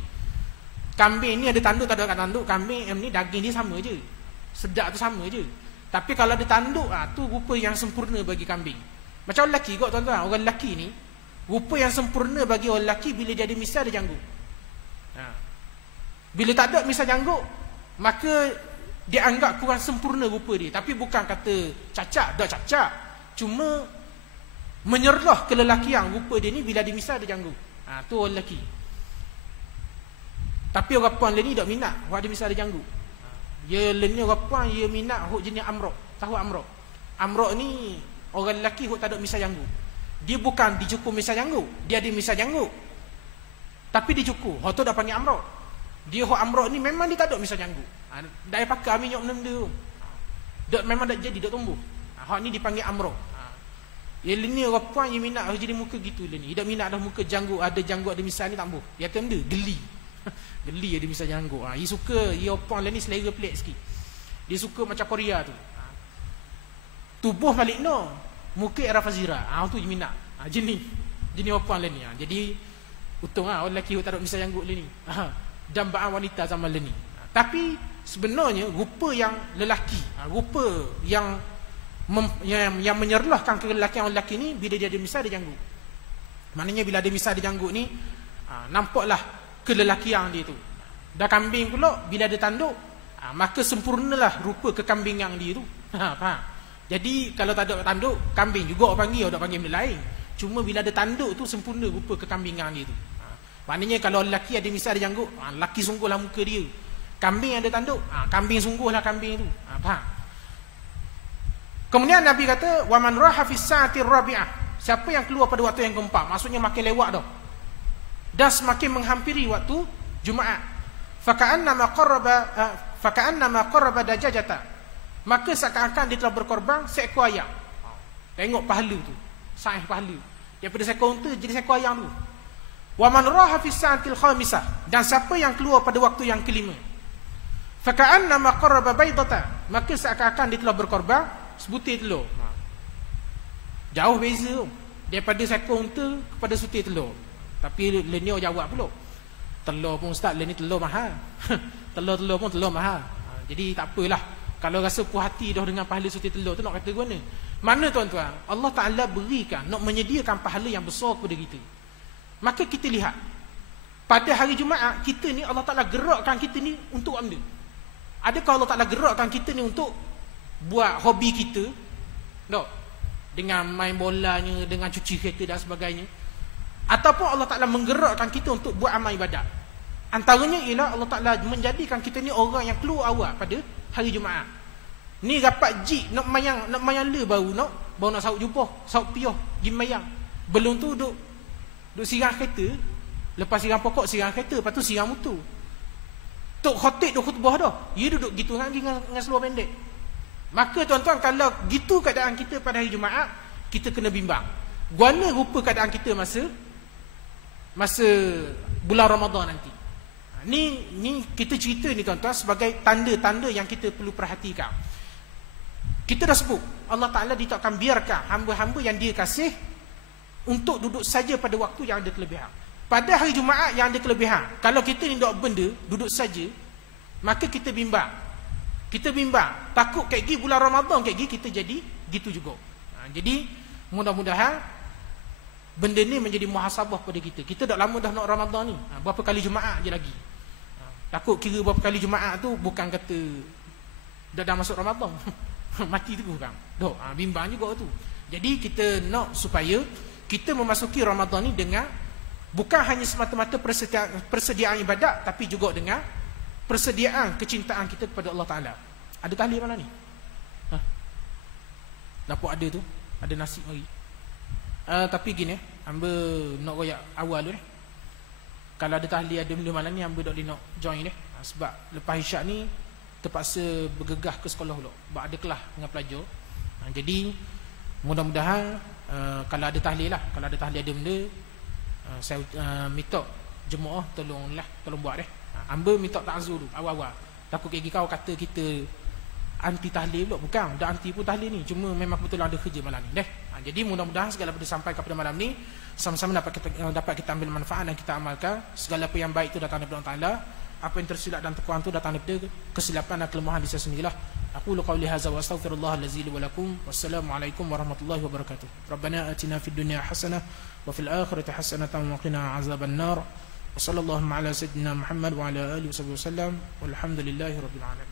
Kambing ni ada tanduk tak ada tanduk, kambing ni daging dia sama je, sedap tu sama je. Tapi kalau ada tanduk, tu rupa yang sempurna bagi kambing. Macam orang lelaki kot tuan-tuan. Orang lelaki ni, rupa yang sempurna bagi orang lelaki bila dia ada misai ada janggut. Bila tak ada misai janggut, maka dia anggap kurang sempurna rupa dia. Tapi bukan kata cacat, dah cacat, cuma menyerlah kelelakian rupa dia ni bila ada misai ada janggut. Tu orang lelaki. Tapi orang puan lain ni tak minat orang ada misai ada janggut. Dia lain ni orang puan, dia minat hok jenis amrok. Tahu amrok? Amrok ni orang lelaki hok tak ada misai janggut. Dia bukan dicukur misai janggut, dia ada misai janggut, tapi dicukur. Hok tu dah panggil amrok. Dia hok amrok ni memang dia tak ada misai janggut. Dah pakai minyak benda tu. Dak memang dak jadi, dak tumbuh. Hok ni dipanggil amrok. Ya ni orang puan yang minat jadi muka gitu lah ni. Dia tak minat dah muka janggut, ada janggut ada misai ni tak boleh. Dia kata benda geli. Geli ada misai janggut. Dia suka, dia orang puan lah ni selera pelik sikit. Dia suka macam Korea tu. Tubuh Malik Noor, muka Era Fazira. Tu je minat. Jenis orang puan lah ni. Jadi untung orang lelaki tak ada misai janggut lah ni. Dambaan wanita zaman lah ni. Tapi sebenarnya rupa yang lelaki, rupa yang menyerlahkan kelelakian orang lelaki ni bila dia ada misai ada janggut. Maknanya bila ada misai ada janggut ni, nampaklah kelelakian dia tu. Dah kambing pula bila ada tanduk, maka sempurnalah rupa kekambingan dia tu. Faham? Jadi kalau tak ada tanduk, kambing juga orang panggil, orang tak panggil benda lain. Cuma bila ada tanduk tu sempurna rupa kekambingan dia tu. Maknanya kalau lelaki ada misai ada janggut, lelaki sungguhlah muka dia. Kambing ada tanduk, kambing sungguhlah kambing tu. Faham? Kemudian Nabi kata, wa man raha fi sa'atir rabi'ah, siapa yang keluar pada waktu yang keempat, maksudnya makin lewat dah. Dah semakin menghampiri waktu Jumaat. Faka'annama qarraba dajajata, maka seakan-akan dia telah berkorban seekor ayam. Tengok pahala tu, saiz pahala. Daripada seekor unta jadi seekor ayam tu. Wa man raha fi sa'atil khamisah, dan siapa yang keluar pada waktu yang kelima, fa ka'annama qarraba baydata, maka seakan-akan dia telah berkorban sebutir telur. Jauh beza daripada seekor unta kepada sebutir telur. Tapi Lenio jawab pula, telur pun ustaz, ni telur mahal. Telur pun telur mahal. Jadi tak apalah, kalau rasa puas hati dah dengan pahala sebutir telur tu, nak kata guna mana tuan-tuan, Allah Ta'ala berikan, nak menyediakan pahala yang besar kepada kita. Maka kita lihat pada hari Jumaat kita ni, Allah Ta'ala gerakkan kita ni untuk apa benda? Adakah Allah Ta'ala gerakkan kita ni untuk buat hobi kita? Tak? Dengan main bolanya, dengan cuci kereta dan sebagainya. Ataupun Allah Ta'ala menggerakkan kita untuk buat amal ibadat. Antaranya ialah Allah Ta'ala menjadikan kita ni orang yang keluar awal pada hari Jumaat. Ni dapat jik nak mayang le baru nak saut jubah, saut piyah, pergi mayang. Belum tu duk sirang kereta, lepas sirang pokok, sirang kereta, lepas tu sirang motor. Tok khotib duk khutbah dah, dia duduk gitu dengan seluar pendek. Maka tuan-tuan, kalau gitu keadaan kita pada hari Jumaat, kita kena bimbang. Guana rupa keadaan kita masa bulan Ramadan nanti. Ni kita cerita ni tuan-tuan sebagai tanda-tanda yang kita perlu perhatikan. Kita dah sebut, Allah Ta'ala dia tak akan biarkan hamba-hamba yang dia kasih untuk duduk saja pada waktu yang ada kelebihan. Pada hari Jumaat yang ada kelebihan, kalau kita ni duduk benda, duduk saja, maka kita bimbang. Kita bimbang, takut kayak gini bulan Ramadan kayak gini kita jadi gitu juga. Jadi mudah-mudahan benda ni menjadi muhasabah pada kita. Kita dah lama dah nak Ramadan ni. Berapa kali Jumaat je lagi. Takut kira berapa kali Jumaat tu bukan kata dah masuk Ramadan. Mati tu bukan. Dok, bimbang juga tu. Jadi kita nak supaya kita memasuki Ramadan ni dengan bukan hanya semata-mata persediaan ibadat, tapi juga dengan persediaan kecintaan kita kepada Allah Ta'ala. Ada tahlil mana ni? Dapat ada tu, ada nasi mari. Tapi gini, hamba nak royak awal tu. Kalau ada tahlil, ada benda malam ni, hamba tak boleh nak join ni. Sebab lepas isyak ni terpaksa bergegah ke sekolah dulu. Sebab ada kelas dengan pelajar. Jadi mudah-mudahan kalau ada tahlil lah, kalau ada tahlil ada benda, saya minta jemaah tolong buat deh. Hamba minta ta'zur dulu awal-awal. Takut kayak kau kata kita anti tahlil pula. Bukan, dah anti pun tahlil ni, cuma memang kebetulan ada kerja malam ni deh. Jadi mudah-mudahan segala benda sampai kepada malam ni sama-sama dapat kita ambil manfaat dan kita amalkan. Segala apa yang baik itu datang daripada Allah Ta'ala. Apa yang tersilap dan terkurang itu datang daripada kesilapan dan kelemahan di saya sendirilah. Aku qauli hadza wa astaghfirullahalazim wa lakum. Wassalamualaikum warahmatullahi wabarakatuh. Rabbana atina fid dunya hasanah wa fil akhirati hasanah wa qina azabannar. Wa sallallahu ala sayyidina Muhammad wa ala alihi wasallam. Walhamdulillahi rabbil alamin.